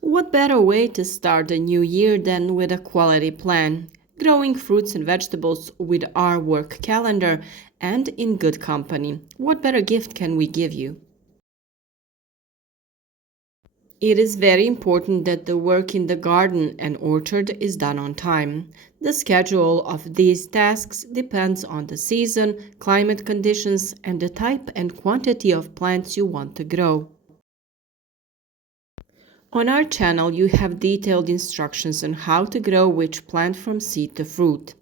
What better way to start a new year than with a quality plan? Growing fruits and vegetables with our work calendar and in good company. What better gift can we give you? It is very important that the work in the garden and orchard is done on time. The schedule of these tasks depends on the season, climate conditions, and the type and quantity of plants you want to grow. On our channel, you have detailed instructions on how to grow which plant from seed to fruit.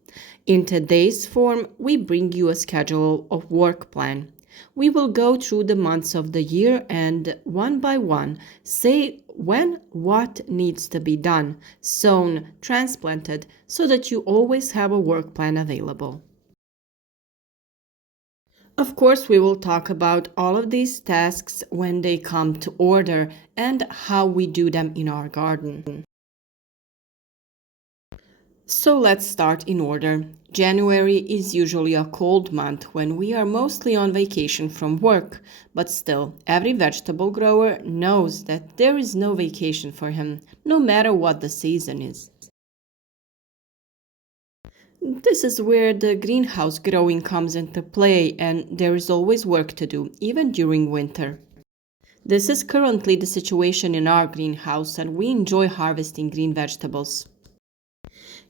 In today's form, we bring you a schedule of work plan. We will go through the months of the year and one by one say when what needs to be done, sown, transplanted, so that you always have a work plan available. Of course, we will talk about all of these tasks when they come to order and how we do them in our garden. So let's start in order. January is usually a cold month when we are mostly on vacation from work, but still, every vegetable grower knows that there is no vacation for him, no matter what the season is. This is where the greenhouse growing comes into play, and there is always work to do, even during winter. This is currently the situation in our greenhouse, and we enjoy harvesting green vegetables.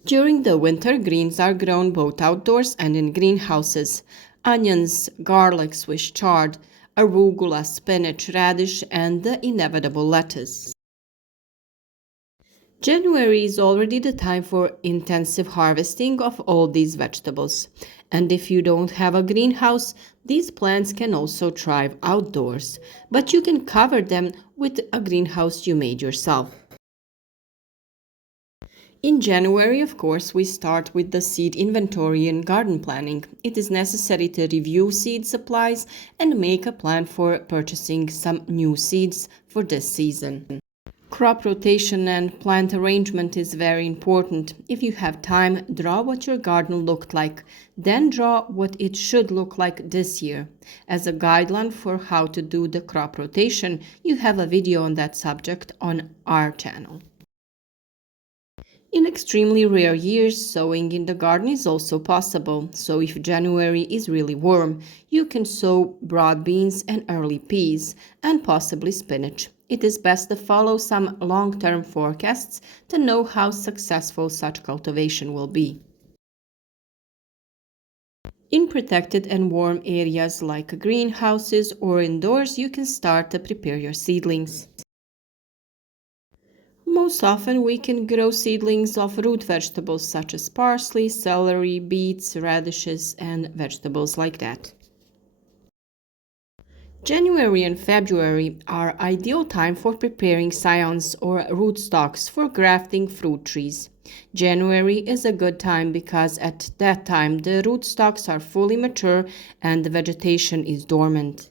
During the winter, greens are grown both outdoors and in greenhouses. Onions, garlic, Swiss chard, arugula, spinach, radish, and the inevitable lettuce. January is already the time for intensive harvesting of all these vegetables. And if you don't have a greenhouse, these plants can also thrive outdoors, but you can cover them with a greenhouse you made yourself. In January, of course, we start with the seed inventory and garden planning. It is necessary to review seed supplies and make a plan for purchasing some new seeds for this season. Crop rotation and plant arrangement is very important. If you have time, draw what your garden looked like. Then draw what it should look like this year. As a guideline for how to do the crop rotation, you have a video on that subject on our channel. In extremely rare years, sowing in the garden is also possible. So if January is really warm, you can sow broad beans and early peas, and possibly spinach. It is best to follow some long-term forecasts to know how successful such cultivation will be. In protected and warm areas like greenhouses or indoors, you can start to prepare your seedlings. Most often we can grow seedlings of root vegetables such as parsley, celery, beets, radishes, and vegetables like that. January and February are ideal time for preparing scions or rootstocks for grafting fruit trees. January is a good time because at that time the rootstocks are fully mature and the vegetation is dormant.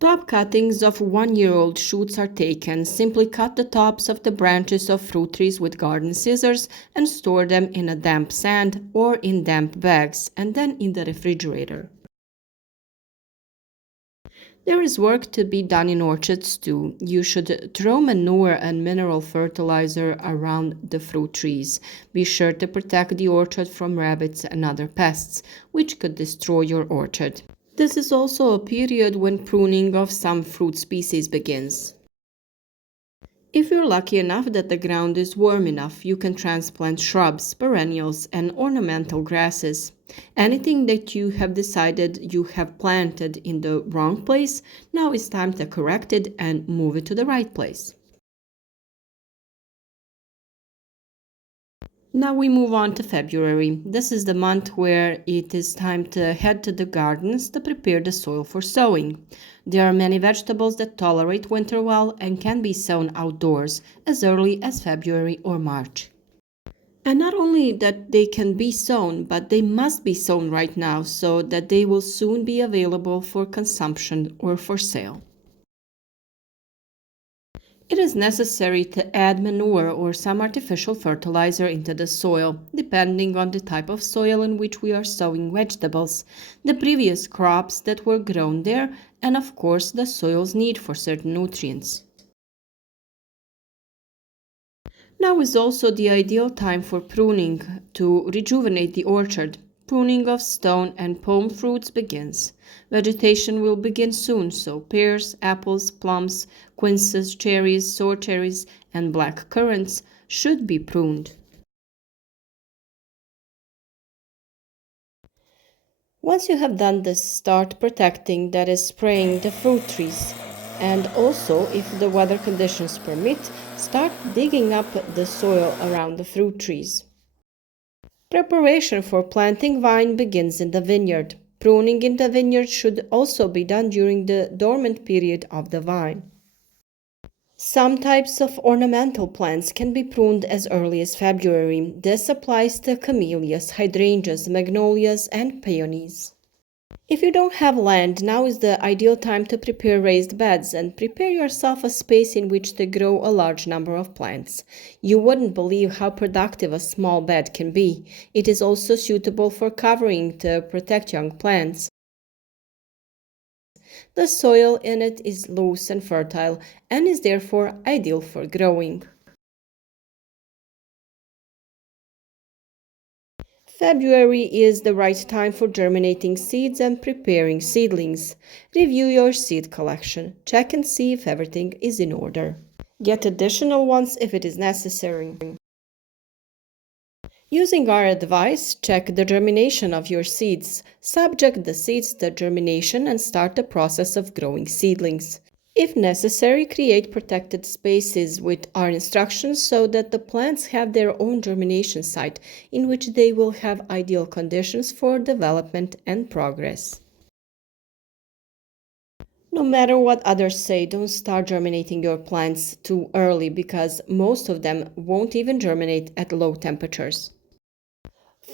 Top cuttings of 1-year-old shoots are taken. Simply cut the tops of the branches of fruit trees with garden scissors and store them in a damp sand or in damp bags and then in the refrigerator. There is work to be done in orchards too. You should throw manure and mineral fertilizer around the fruit trees. Be sure to protect the orchard from rabbits and other pests, which could destroy your orchard. This is also a period when pruning of some fruit species begins. If you're lucky enough that the ground is warm enough, you can transplant shrubs, perennials, and ornamental grasses. Anything that you have decided you have planted in the wrong place, now is time to correct it and move it to the right place. Now we move on to February. This is the month where it is time to head to the gardens to prepare the soil for sowing. There are many vegetables that tolerate winter well and can be sown outdoors as early as February or March. And not only that they can be sown, but they must be sown right now so that they will soon be available for consumption or for sale. It is necessary to add manure or some artificial fertilizer into the soil, depending on the type of soil in which we are sowing vegetables, the previous crops that were grown there, and of course the soil's need for certain nutrients. Now is also the ideal time for pruning to rejuvenate the orchard. Pruning of stone and palm fruits begins. Vegetation will begin soon, so pears, apples, plums, quinces, cherries, sour cherries, and black currants should be pruned. Once you have done this, start protecting, that is, spraying the fruit trees. And also, if the weather conditions permit, start digging up the soil around the fruit trees. Preparation for planting vine begins in the vineyard. Pruning in the vineyard should also be done during the dormant period of the vine. Some types of ornamental plants can be pruned as early as February. This applies to camellias, hydrangeas, magnolias, and peonies. If you don't have land, now is the ideal time to prepare raised beds and prepare yourself a space in which to grow a large number of plants. You wouldn't believe how productive a small bed can be. It is also suitable for covering to protect young plants. The soil in it is loose and fertile and is therefore ideal for growing. February is the right time for germinating seeds and preparing seedlings. Review your seed collection. Check and see if everything is in order. Get additional ones if it is necessary. Using our advice, check the germination of your seeds. Subject the seeds to germination and start the process of growing seedlings. If necessary, create protected spaces with our instructions so that the plants have their own germination site in which they will have ideal conditions for development and progress. No matter what others say, don't start germinating your plants too early because most of them won't even germinate at low temperatures.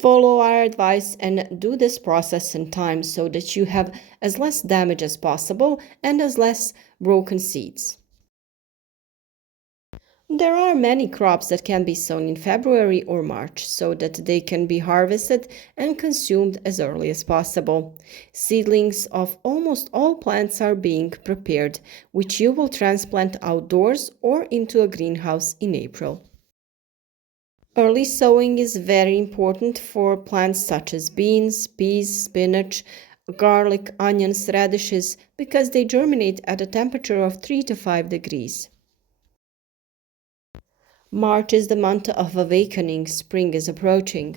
Follow our advice and do this process in time so that you have as less damage as possible and as less broken seeds. There are many crops that can be sown in February or March so that they can be harvested and consumed as early as possible. Seedlings of almost all plants are being prepared, which you will transplant outdoors or into a greenhouse in April. Early sowing is very important for plants such as beans, peas, spinach, garlic, onions, radishes, because they germinate at a temperature of 3 to 5 degrees. March is the month of awakening. Spring is approaching.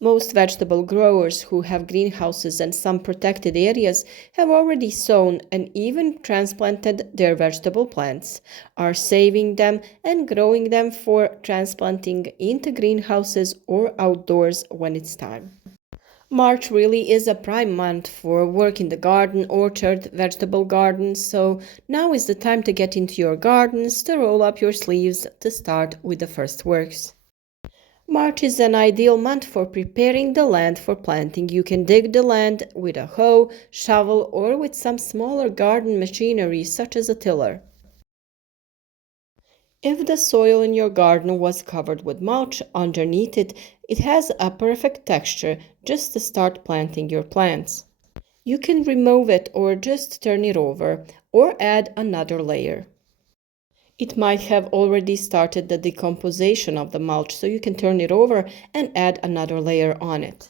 Most vegetable growers who have greenhouses and some protected areas have already sown and even transplanted their vegetable plants, are saving them and growing them for transplanting into greenhouses or outdoors when it's time. March really is a prime month for work in the garden, orchard, vegetable garden, so now is the time to get into your gardens, to roll up your sleeves, to start with the first works. March is an ideal month for preparing the land for planting. You can dig the land with a hoe, shovel, or with some smaller garden machinery such as a tiller. If the soil in your garden was covered with mulch underneath it, it has a perfect texture just to start planting your plants. You can remove it or just turn it over or add another layer. It might have already started the decomposition of the mulch, so you can turn it over and add another layer on it.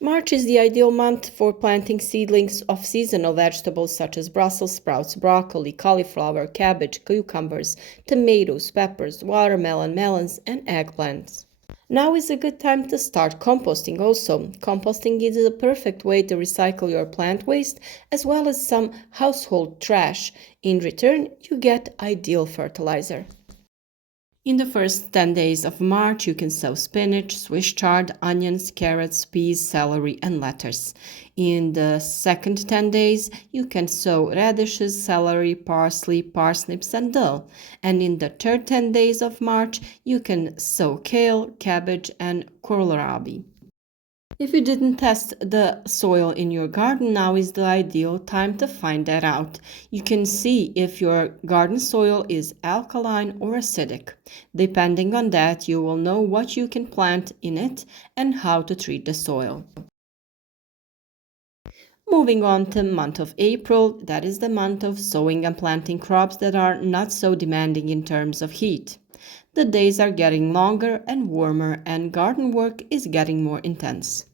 March is the ideal month for planting seedlings of seasonal vegetables such as Brussels sprouts, broccoli, cauliflower, cabbage, cucumbers, tomatoes, peppers, watermelon, melons, and eggplants. Now is a good time to start composting also. Composting is a perfect way to recycle your plant waste as well as some household trash. In return, you get ideal fertilizer. In the first 10 days of March, you can sow spinach, Swiss chard, onions, carrots, peas, celery, and lettuce. In the second 10 days, you can sow radishes, celery, parsley, parsnips, and dill. And in the third 10 days of March, you can sow kale, cabbage, and kohlrabi. If you didn't test the soil in your garden, now is the ideal time to find that out. You can see if your garden soil is alkaline or acidic. Depending on that, you will know what you can plant in it and how to treat the soil. Moving on to month of April, that is the month of sowing and planting crops that are not so demanding in terms of heat. The days are getting longer and warmer, and garden work is getting more intense.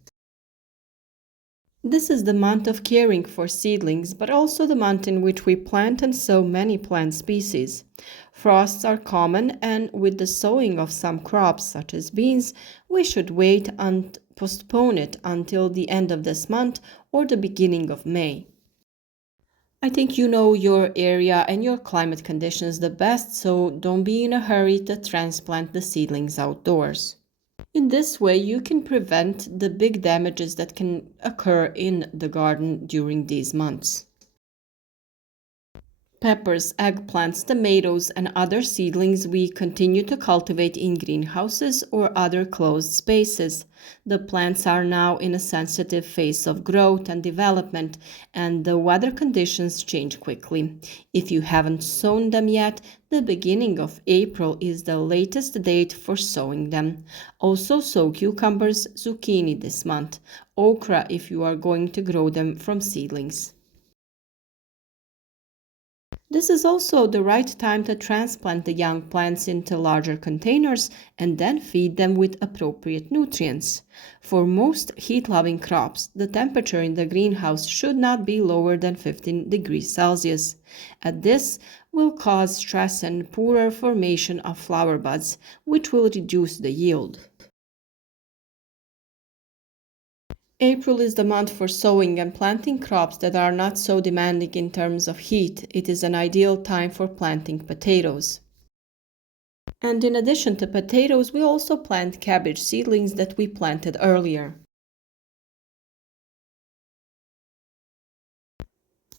This is the month of caring for seedlings, but also the month in which we plant and sow many plant species. Frosts are common, and with the sowing of some crops, such as beans, we should wait and postpone it until the end of this month or the beginning of May. I think you know your area and your climate conditions the best, so don't be in a hurry to transplant the seedlings outdoors. In this way, you can prevent the big damages that can occur in the garden during these months. Peppers, eggplants, tomatoes, and other seedlings we continue to cultivate in greenhouses or other closed spaces. The plants are now in a sensitive phase of growth and development, and the weather conditions change quickly. If you haven't sown them yet, the beginning of April is the latest date for sowing them. Also sow cucumbers, zucchini this month, okra if you are going to grow them from seedlings. This is also the right time to transplant the young plants into larger containers and then feed them with appropriate nutrients. For most heat-loving crops, the temperature in the greenhouse should not be lower than 15 degrees Celsius. This will cause stress and poorer formation of flower buds, which will reduce the yield. April is the month for sowing and planting crops that are not so demanding in terms of heat. It is an ideal time for planting potatoes. And in addition to potatoes, we also plant cabbage seedlings that we planted earlier.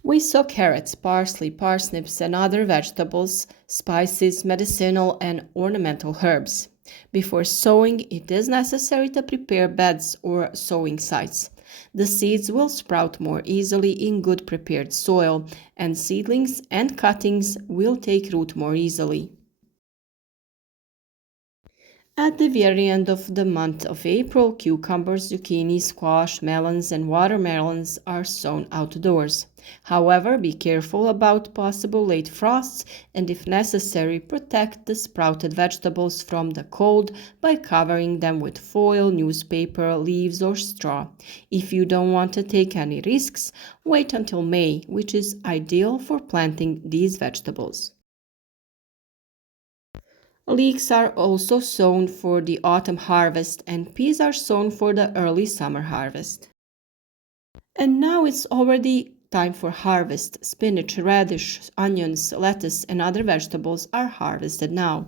We sow carrots, parsley, parsnips, and other vegetables, spices, medicinal, and ornamental herbs. Before sowing, it is necessary to prepare beds or sowing sites. The seeds will sprout more easily in good prepared soil, and seedlings and cuttings will take root more easily. At the very end of the month of April, cucumbers, zucchini, squash, melons, and watermelons are sown outdoors. However, be careful about possible late frosts and, if necessary, protect the sprouted vegetables from the cold by covering them with foil, newspaper, leaves, or straw. If you don't want to take any risks, wait until May, which is ideal for planting these vegetables. Leeks are also sown for the autumn harvest, and peas are sown for the early summer harvest. And now it's already time for harvest. Spinach, radish, onions, lettuce, and other vegetables are harvested now.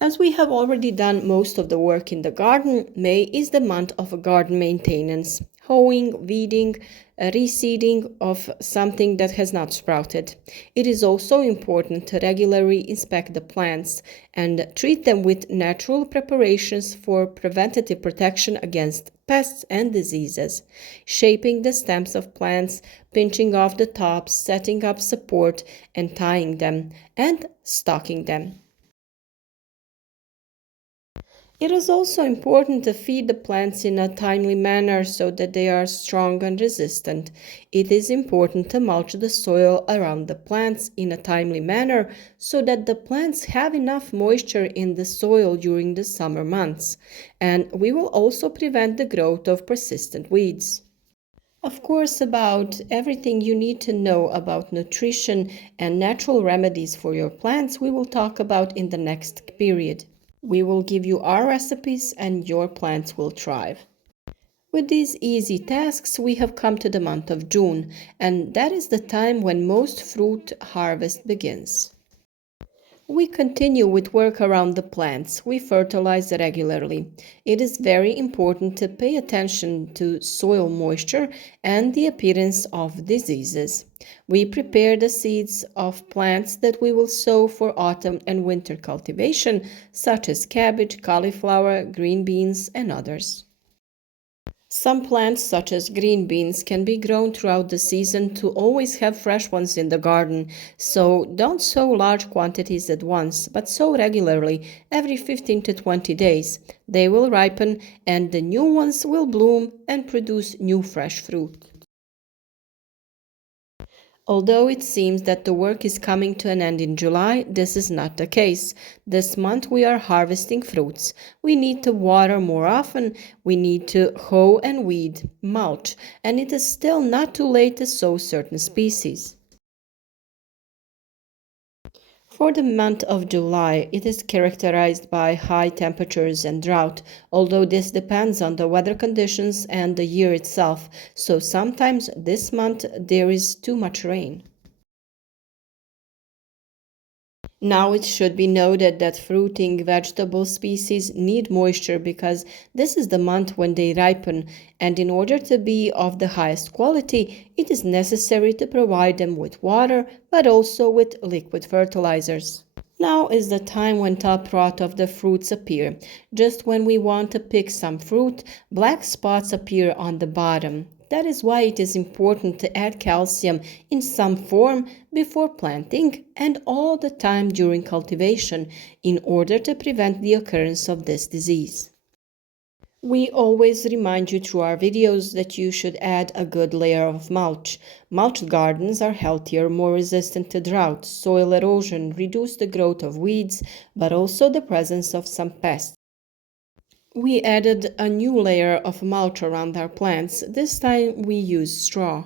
As we have already done most of the work in the garden, May is the month of garden maintenance. Hoeing, weeding, reseeding of something that has not sprouted. It is also important to regularly inspect the plants and treat them with natural preparations for preventative protection against pests and diseases. Shaping the stems of plants, pinching off the tops, setting up support, and tying them, and stocking them. It is also important to feed the plants in a timely manner so that they are strong and resistant. It is important to mulch the soil around the plants in a timely manner so that the plants have enough moisture in the soil during the summer months. And we will also prevent the growth of persistent weeds. Of course, about everything you need to know about nutrition and natural remedies for your plants, we will talk about in the next period. We will give you our recipes and your plants will thrive. With these easy tasks, we have come to the month of June, and that is the time when most fruit harvest begins. We continue with work around the plants. We fertilize regularly. It is very important to pay attention to soil moisture and the appearance of diseases. We prepare the seeds of plants that we will sow for autumn and winter cultivation, such as cabbage, cauliflower, green beans, and others. Some plants, such as green beans, can be grown throughout the season to always have fresh ones in the garden, so don't sow large quantities at once, but sow regularly, every 15 to 20 days. They will ripen and the new ones will bloom and produce new fresh fruit. Although it seems that the work is coming to an end in July, this is not the case. This month we are harvesting fruits. We need to water more often, we need to hoe and weed, mulch, and it is still not too late to sow certain species. For the month of July, it is characterized by high temperatures and drought, although this depends on the weather conditions and the year itself, so sometimes this month there is too much rain. Now it should be noted that fruiting vegetable species need moisture because this is the month when they ripen, and in order to be of the highest quality, it is necessary to provide them with water but also with liquid fertilizers. Now is the time when top rot of the fruits appear. Just when we want to pick some fruit, black spots appear on the bottom. That is why it is important to add calcium in some form before planting and all the time during cultivation in order to prevent the occurrence of this disease. We always remind you through our videos that you should add a good layer of mulch. Mulched gardens are healthier, more resistant to drought, soil erosion, reduce the growth of weeds, but also the presence of some pests. We added a new layer of mulch around our plants. This time we used straw.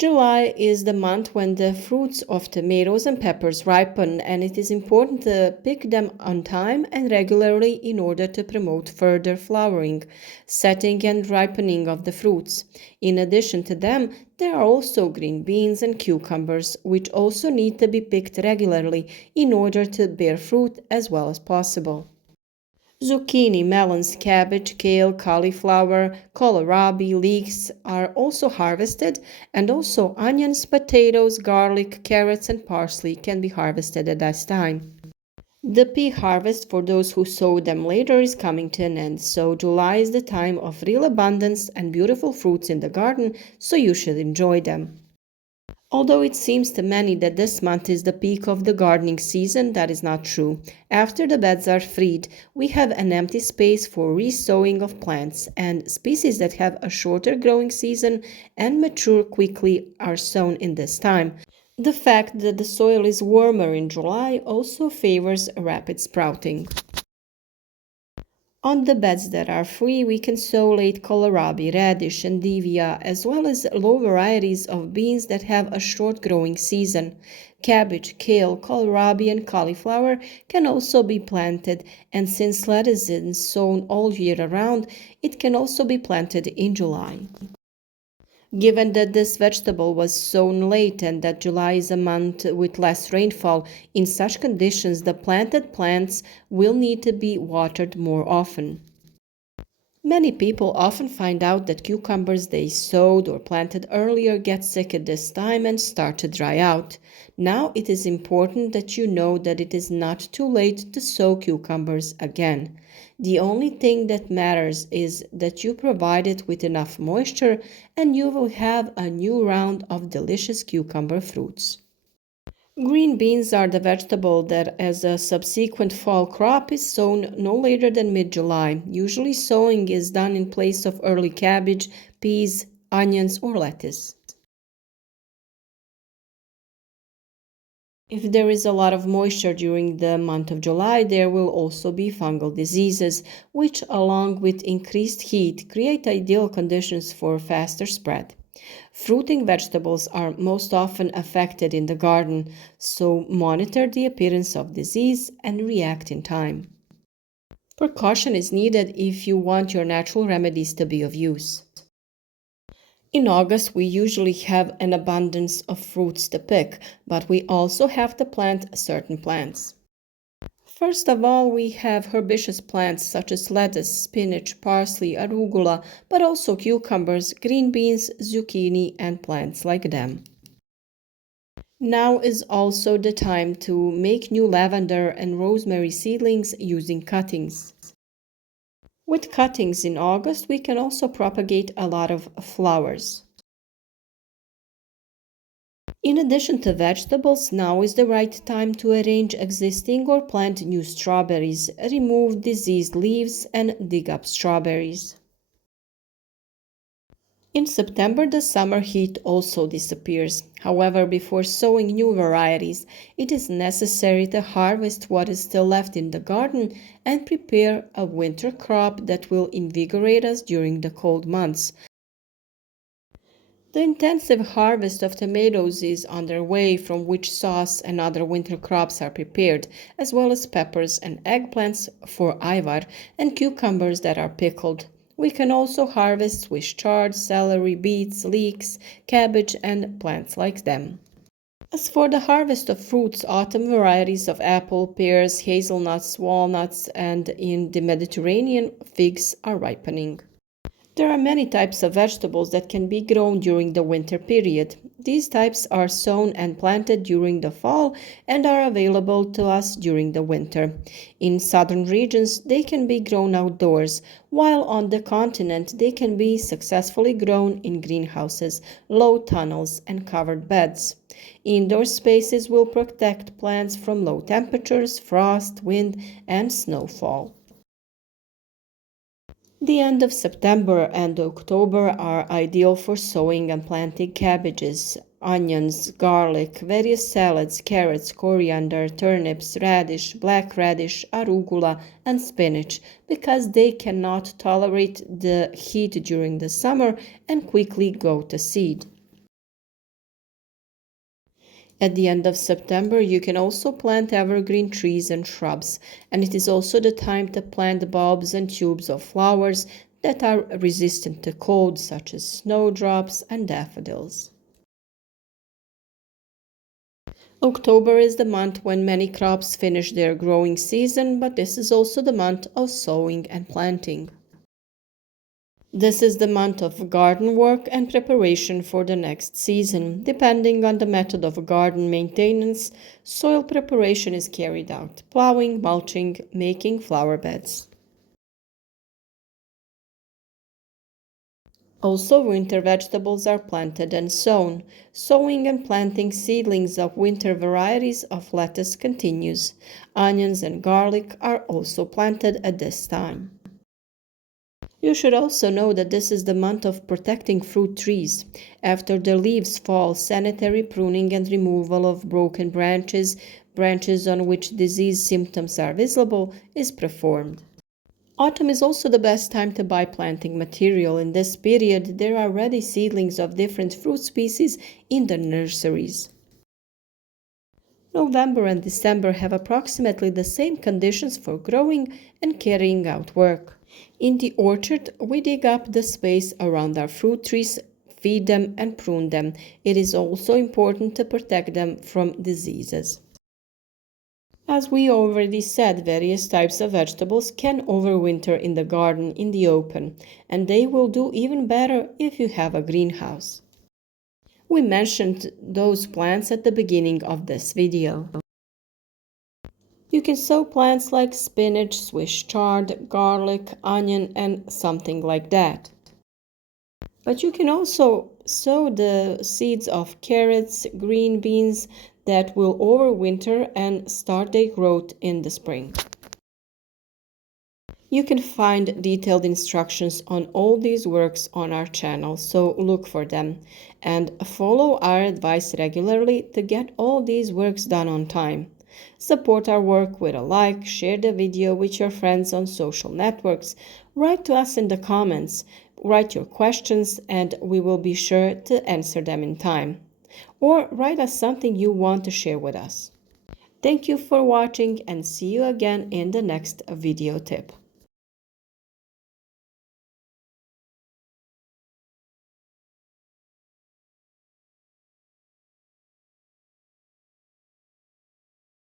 July is the month when the fruits of tomatoes and peppers ripen, and it is important to pick them on time and regularly in order to promote further flowering, setting, and ripening of the fruits. In addition to them, there are also green beans and cucumbers, which also need to be picked regularly in order to bear fruit as well as possible. Zucchini, melons, cabbage, kale, cauliflower, kohlrabi, leeks are also harvested, and also onions, potatoes, garlic, carrots, and parsley can be harvested at this time. The pea harvest for those who sow them later is coming to an end, so July is the time of real abundance and beautiful fruits in the garden, so you should enjoy them. Although it seems to many that this month is the peak of the gardening season, that is not true. After the beds are freed, we have an empty space for resowing of plants, and species that have a shorter growing season and mature quickly are sown in this time. The fact that the soil is warmer in July also favors rapid sprouting. On the beds that are free, we can sow late kohlrabi, radish, and endivia, as well as low varieties of beans that have a short growing season. Cabbage, kale, kohlrabi, and cauliflower can also be planted, and since lettuce is sown all year around, it can also be planted in July. Given that this vegetable was sown late and that July is a month with less rainfall, in such conditions the planted plants will need to be watered more often. Many people often find out that cucumbers they sowed or planted earlier get sick at this time and start to dry out. Now it is important that you know that it is not too late to sow cucumbers again. The only thing that matters is that you provide it with enough moisture and you will have a new round of delicious cucumber fruits. Green beans are the vegetable that, as a subsequent fall crop, is sown no later than mid-July. Usually sowing is done in place of early cabbage, peas, onions, or lettuce. If there is a lot of moisture during the month of July, there will also be fungal diseases, which, along with increased heat, create ideal conditions for faster spread. Fruiting vegetables are most often affected in the garden, so monitor the appearance of disease and react in time. Precaution is needed if you want your natural remedies to be of use. In August, we usually have an abundance of fruits to pick, but we also have to plant certain plants. First of all, we have herbaceous plants such as lettuce, spinach, parsley, arugula, but also cucumbers, green beans, zucchini, and plants like them. Now is also the time to make new lavender and rosemary seedlings using cuttings. With cuttings in August, we can also propagate a lot of flowers. In addition to vegetables, now is the right time to arrange existing or plant new strawberries, remove diseased leaves, and dig up strawberries. In September, the summer heat also disappears. However, before sowing new varieties, it is necessary to harvest what is still left in the garden and prepare a winter crop that will invigorate us during the cold months. The intensive harvest of tomatoes is underway, from which sauce and other winter crops are prepared, as well as peppers and eggplants for Ivar and cucumbers that are pickled. We can also harvest Swiss chard, celery, beets, leeks, cabbage, and plants like them. As for the harvest of fruits, autumn varieties of apple, pears, hazelnuts, walnuts, and in the Mediterranean, figs are ripening. There are many types of vegetables that can be grown during the winter period. These types are sown and planted during the fall and are available to us during the winter. In southern regions, they can be grown outdoors, while on the continent, they can be successfully grown in greenhouses, low tunnels, and covered beds. Indoor spaces will protect plants from low temperatures, frost, wind, and snowfall. The end of September and October are ideal for sowing and planting cabbages, onions, garlic, various salads, carrots, coriander, turnips, radish, black radish, arugula, and spinach because they cannot tolerate the heat during the summer and quickly go to seed. At the end of September, you can also plant evergreen trees and shrubs, and it is also the time to plant bulbs and tubes of flowers that are resistant to cold, such as snowdrops and daffodils. October is the month when many crops finish their growing season, but this is also the month of sowing and planting. This is the month of garden work and preparation for the next season. Depending on the method of garden maintenance, soil preparation is carried out: plowing, mulching, making flower beds. Also, winter vegetables are planted and sown. Sowing and planting seedlings of winter varieties of lettuce continues. Onions and garlic are also planted at this time. You should also know that this is the month of protecting fruit trees. After the leaves fall, sanitary pruning and removal of broken branches on which disease symptoms are visible, is performed. Autumn is also the best time to buy planting material. In this period, there are ready seedlings of different fruit species in the nurseries. November and December have approximately the same conditions for growing and carrying out work. In the orchard, we dig up the space around our fruit trees, feed them, and prune them. It is also important to protect them from diseases. As we already said, various types of vegetables can overwinter in the garden in the open, and they will do even better if you have a greenhouse. We mentioned those plants at the beginning of this video. You can sow plants like spinach, Swiss chard, garlic, onion, and something like that. But you can also sow the seeds of carrots, green beans that will overwinter and start their growth in the spring. You can find detailed instructions on all these works on our channel, so look for them and follow our advice regularly to get all these works done on time. Support our work with a like, share the video with your friends on social networks, write to us in the comments, write your questions and we will be sure to answer them in time. Or write us something you want to share with us. Thank you for watching and see you again in the next video tip.